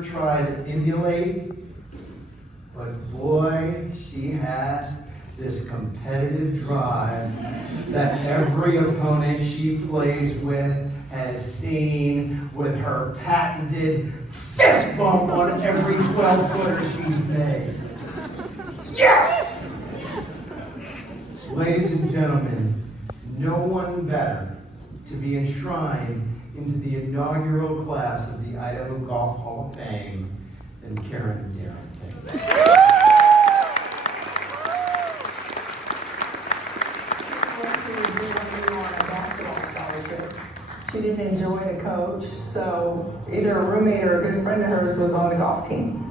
Try to emulate, but boy, she has this competitive drive that every opponent she plays with has seen with her patented fist bump on every 12-footer she's made. Yes! Ladies and gentlemen, no one better to be enshrined into the inaugural class of the Idaho Golf Hall of Fame than Karen Darrington. She didn't enjoy the coach, so either a roommate or a good friend of hers was on the golf team.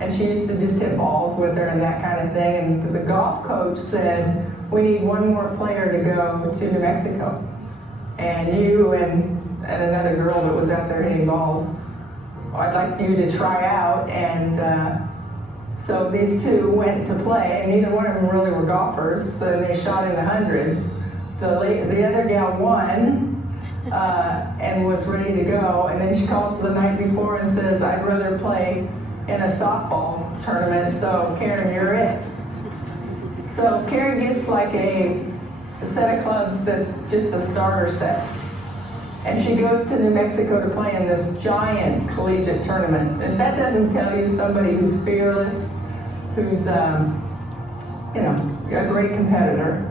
And she used to just hit balls with her and that kind of thing. And the golf coach said, we need one more player to go to New Mexico. And you and another girl that was out there hitting balls, I'd like you to try out. And so these two went to play, and neither one of them really were golfers, so they shot in the hundreds. The other gal won and was ready to go, and then she calls the night before and says, I'd rather play in a softball tournament, so Karen, you're it. So Karen gets like a set of clubs that's just a starter set. And she goes to New Mexico to play in this giant collegiate tournament. If that doesn't tell you somebody who's fearless, who's a great competitor.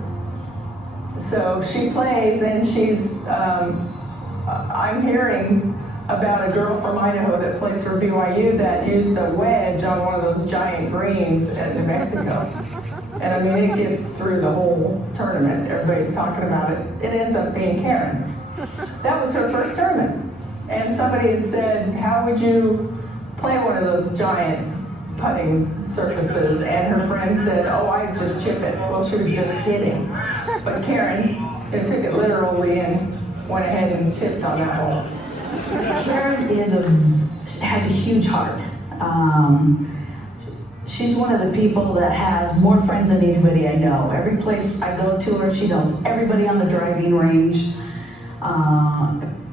So she plays, and she's, I'm hearing about a girl from Idaho that plays for BYU that used a wedge on one of those giant greens at New Mexico. And I mean, it gets through the whole tournament. Everybody's talking about it. It ends up being Karen. That was her first tournament. And somebody had said, how would you play one of those giant putting surfaces? And her friend said, oh, I'd just chip it. Well, she was just kidding. But Karen, took it literally and went ahead and chipped on that hole. Karen has a huge heart. She's one of the people that has more friends than anybody I know. Every place I go to her, she knows everybody on the driving range.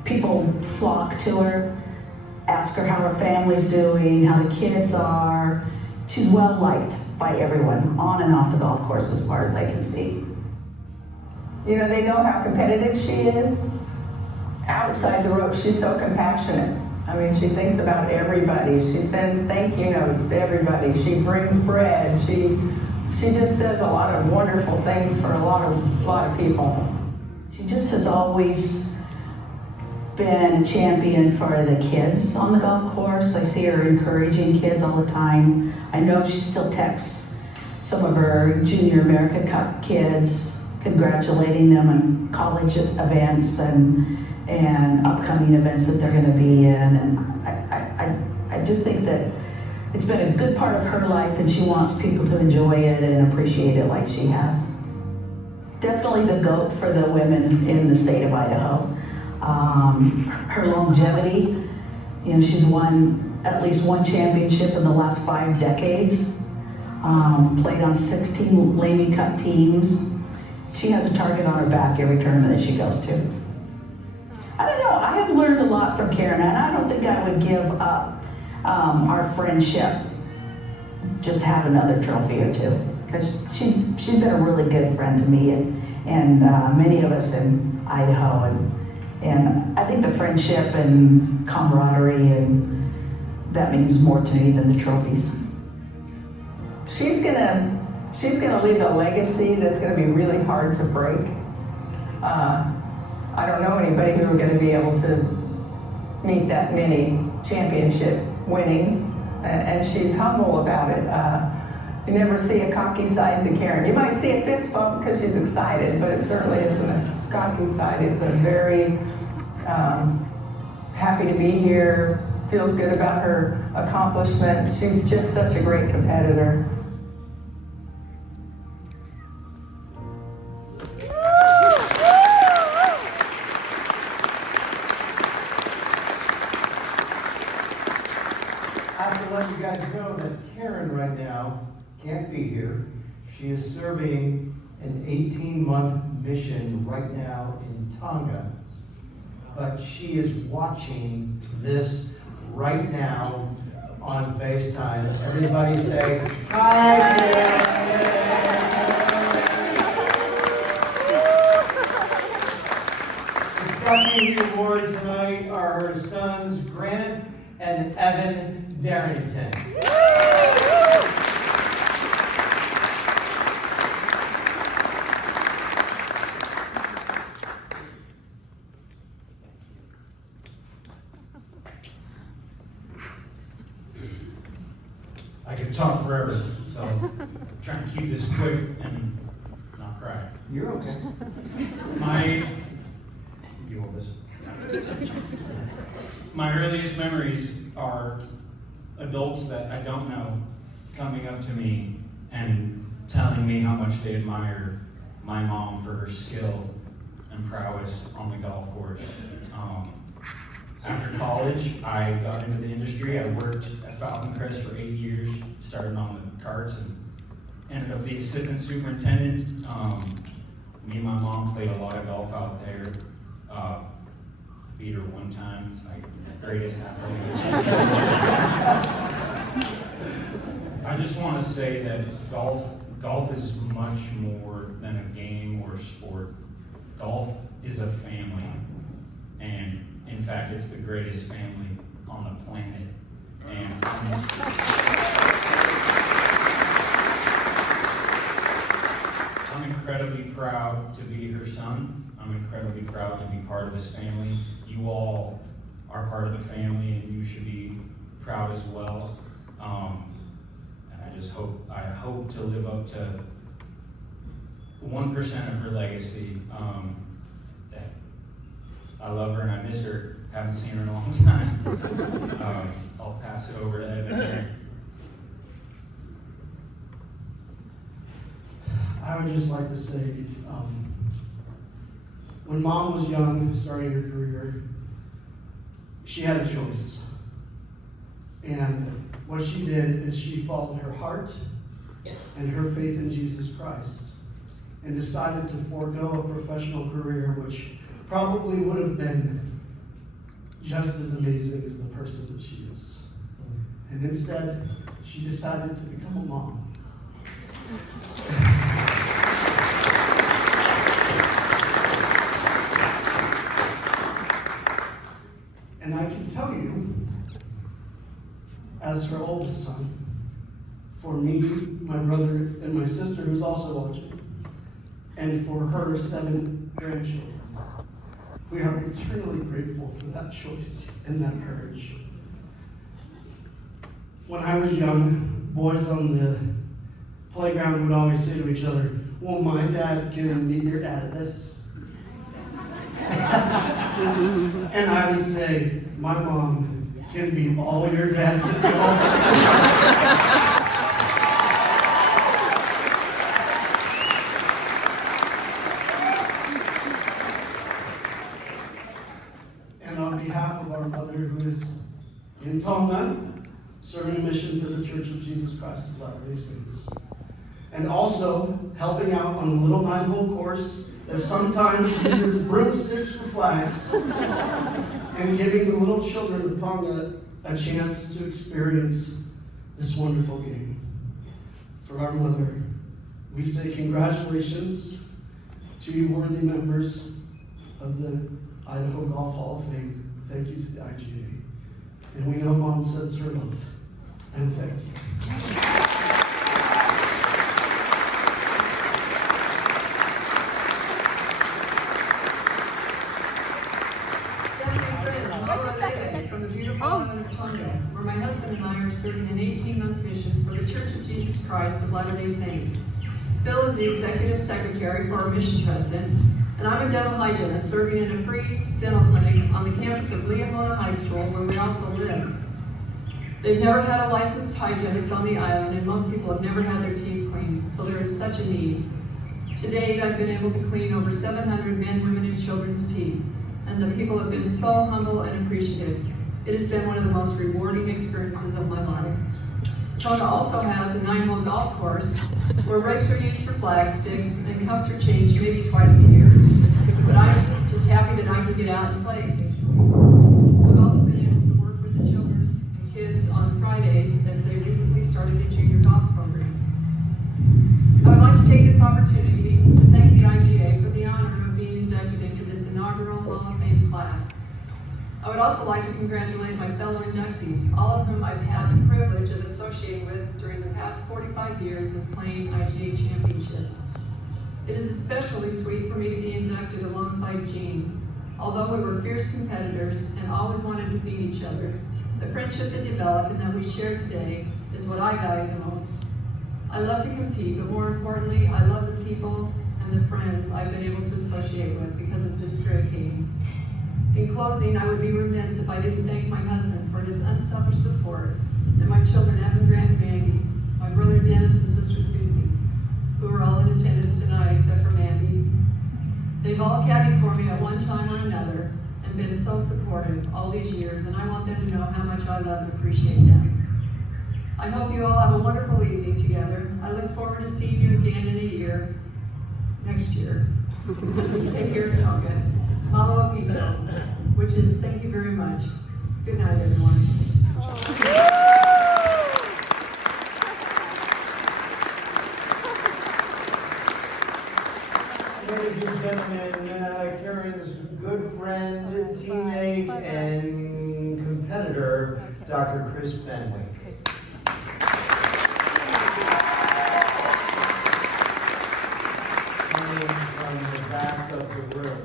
People flock to her, ask her how her family's doing, how the kids are. She's well liked by everyone, on and off the golf course as far as I can see. You know, they know how competitive she is. Outside the rope, she's so compassionate. I mean, she thinks about everybody. She sends thank you notes to everybody. She brings bread. She just does a lot of wonderful things for a lot of people. She just has always been a champion for the kids on the golf course. I see her encouraging kids all the time. I know she still texts some of her Junior America Cup kids, congratulating them on college events and upcoming events that they're going to be in. And I just think that it's been a good part of her life, and she wants people to enjoy it and appreciate it like she has. Definitely the GOAT for the women in the state of Idaho. Her longevity, she's won at least one championship in the last 5 decades. Played on 16 Lamy Cup teams. She has a target on her back every tournament that she goes to. I don't know, I have learned a lot from Karen, and I don't think I would give up our friendship just to have another trophy or two, because she's been a really good friend to me and many of us in Idaho, and I think the friendship and camaraderie, and that means more to me than the trophies. She's gonna leave a legacy that's gonna be really hard to break. I don't know anybody who are gonna be able to meet that many championship winnings, and she's humble about it. You never see a cocky side to Karen. You might see a fist bump because she's excited, but it certainly isn't a cocky side. It's a very happy to be here, feels good about her accomplishment. She's just such a great competitor. I have to let you guys know that Karen right now can't be here. She is serving an 18-month mission right now in Tonga. But she is watching this right now on FaceTime. Everybody say, hi, Karen. Accepting the award tonight are her sons, Grant and Evan Darrington. I could talk forever, so I'm trying to keep this quick and not cry. You're okay. You want this? My earliest memories are adults that I don't know coming up to me and telling me how much they admire my mom for her skill and prowess on the golf course. After college, I got into the industry. I worked at Falcon Crest for 8 years, started on the carts and ended up the assistant superintendent. Me and my mom played a lot of golf out there. Beat her one time. It's my greatest athlete. I just want to say that golf is much more than a game or a sport. Golf is a family, and in fact, it's the greatest family on the planet. And I'm incredibly proud to be her son. I'm incredibly proud to be part of this family. You all are part of the family, and you should be proud as well. And I hope to live up to 1% of her legacy. That I love her and I miss her. Haven't seen her in a long time. I'll pass it over to Evan. I would just like to say, when Mom was young, starting her career, she had a choice. And what she did is she followed her heart and her faith in Jesus Christ and decided to forego a professional career which probably would have been just as amazing as the person that she is. And instead, she decided to become a mom. And I can tell you, as her oldest son, for me, my brother, and my sister, who's also watching, and for her 7 grandchildren, we are eternally grateful for that choice and that courage. When I was young, boys on the playground would always say to each other, "Well, my dad can be your dad at this." And I would say, "My mom can be all your dads at golf." And on behalf of our mother, who is in Tonga, serving a mission for the Church of Jesus Christ of Latter-day Saints, and also helping out on a little 9-hole course that sometimes uses broomsticks for flags, and giving the little children of Tonga a chance to experience this wonderful game. For our mother, we say congratulations to you worthy members of the Idaho Golf Hall of Fame. Thank you to the IGA. And we know Mom sends her love. And thank you. From the beautiful island of Tonga, where my husband and I are serving an 18-month mission for the Church of Jesus Christ of Latter-day Saints. Phil is the executive secretary for our mission president, and I'm a dental hygienist serving in a free dental clinic on the campus of Leahmona High School, where we also live. They've never had a licensed hygienist on the island, and most people have never had their teeth cleaned, so there is such a need. To date, I've been able to clean over 700 men, women, and children's teeth, and the people have been so humble and appreciative. It has been one of the most rewarding experiences of my life. Tonga also has a 9-hole golf course where rakes are used for flag sticks and cups are changed maybe twice a year. But I'm just happy that I can get out and play occasionally. I've also been able to work with the children and kids on Friday Fridays as they recently started a junior golf program. I would like to take this opportunity to thank the IGA for the honor of being inducted into this inaugural Hall of Fame class. I would also like to congratulate my fellow inductees, all of whom I've had the privilege of associating with during the past 45 years of playing IGA championships. It is especially sweet for me to be inducted alongside Jean. Although we were fierce competitors and always wanted to beat each other, the friendship that developed and that we share today is what I value the most. I love to compete, but more importantly, I love the people and the friends I've been able to associate with because of this great game. In closing, I would be remiss if I didn't thank my husband for his unselfish support, and my children, Evan, Grant, and Mandy, my brother Dennis, and sister Susie, who are all in attendance tonight except for Mandy. They've all caddied for me at one time or another and been so supportive all these years, and I want them to know how much I love and appreciate them. I hope you all have a wonderful evening together. I look forward to seeing you again in a year, next year, as we say here in Tonga. Malo apito, which is thank you very much. Good night, everyone. Ladies and gentlemen, Karen's good friend, teammate, and competitor, Dr. Chris Fenwick. Coming from the back of the room,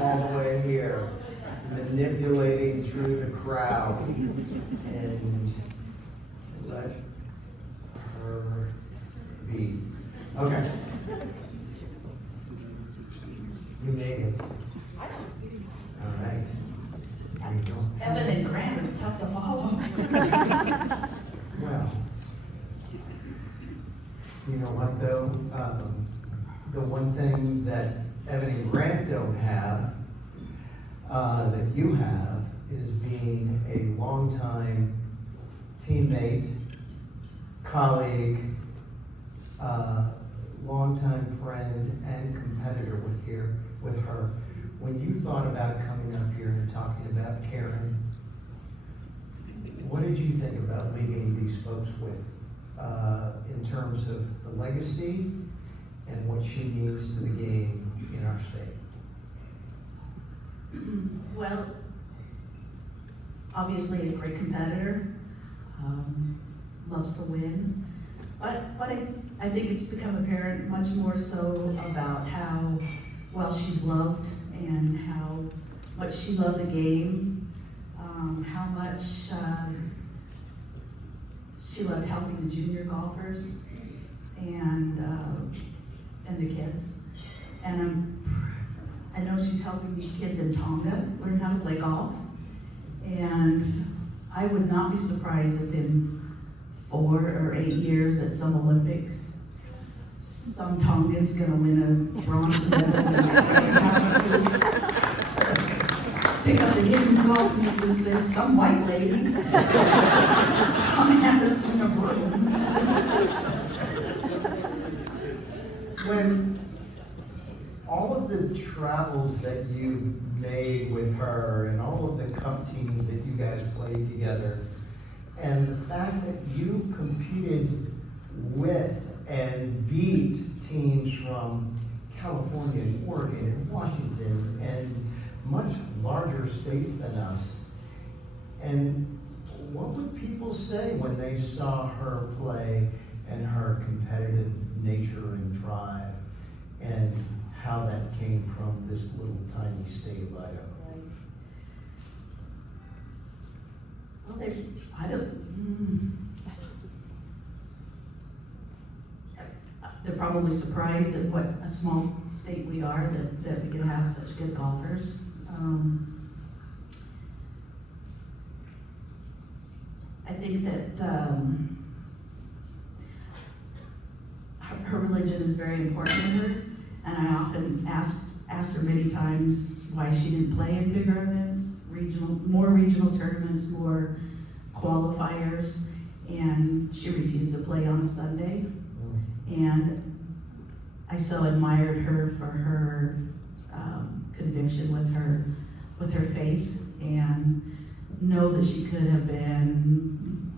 all the way here, manipulating through the crowd, and let her be. Okay. You made it. All right. There you go. Evan and Grant are tough to follow. Well, you know what though? The one thing that Evan and Grant don't have, that you have, is being a longtime teammate, colleague, longtime friend, and competitor with her. When you thought about coming up here and talking about Karen, what did you think about leaving these folks with, in terms of the legacy and what she means to the game in our state? Well, obviously a great competitor, loves to win, but I think it's become apparent much more so about how well she's loved and how much she loved the game, how much she loved helping the junior golfers and the kids. And I know she's helping these kids in Tonga learn how to play golf. And I would not be surprised if in 4 or 8 years at some Olympics, some Tongan's gonna win a bronze medal. Pick up the hidden golf and say, some white lady come have to swing a broom. When all of the travels that you made with her and all of the cup teams that you guys played together, and the fact that you competed with and beat teams from California and Oregon and Washington and much larger states than us, and what would people say when they saw her play and her competitive nature and drive, and how that came from this little tiny state of Idaho? Well, they're probably surprised at what a small state we are, that we can have such good golfers. I think that her religion is very important to her, and I often asked her many times why she didn't play in bigger events, more regional tournaments, more qualifiers, and she refused to play on a Sunday. And I so admired her for her conviction with her faith, and know that she could have been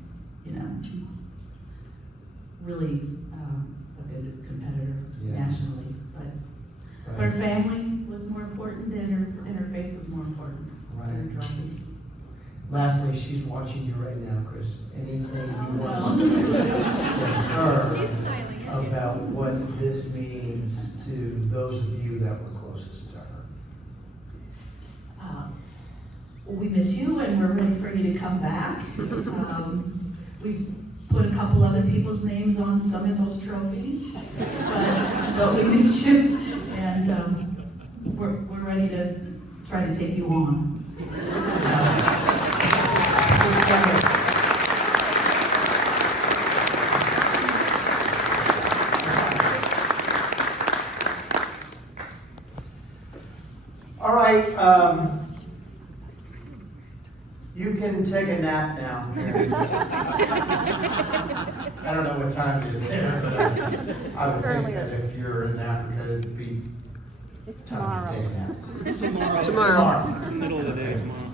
really a good competitor Yeah. nationally. But her family was more important, and her faith was more important than her trophies. Lastly, she's watching you right now, Chris. Anything you want to say to her about what this means to those of you that were closest to her? We miss you, and we're ready for you to come back. We've put a couple other people's names on some of those trophies, but we miss you, and we're ready to try to take you on. All right, you can take a nap now. I don't know what time it is there, but I would think that if you're in Africa, it'd be time to take a nap. It's tomorrow. Tomorrow. Middle of the day tomorrow.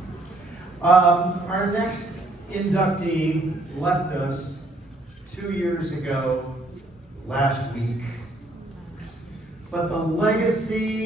Our next inductee left us 2 years ago, last week. But the legacy